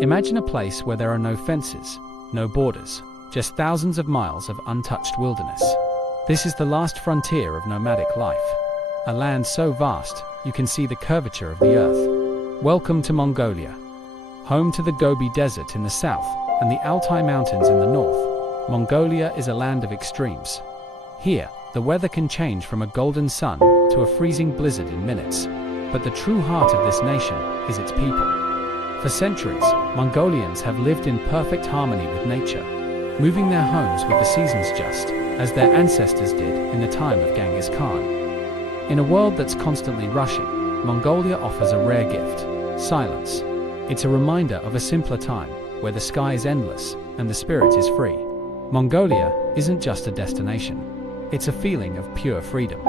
Imagine a place where there are no fences, no borders, just thousands of miles of untouched wilderness. This is the last frontier of nomadic life. A land so vast, you can see the curvature of the earth. Welcome to Mongolia. Home to the Gobi Desert in the south and the Altai Mountains in the north, Mongolia is a land of extremes. Here, the weather can change from a golden sun to a freezing blizzard in minutes. But the true heart of this nation is its people. For centuries, Mongolians have lived in perfect harmony with nature, moving their homes with the seasons just as their ancestors did in the time of Genghis Khan. In a world that's constantly rushing, Mongolia offers a rare gift: silence. It's a reminder of a simpler time, where the sky is endless and the spirit is free. Mongolia isn't just a destination, it's a feeling of pure freedom.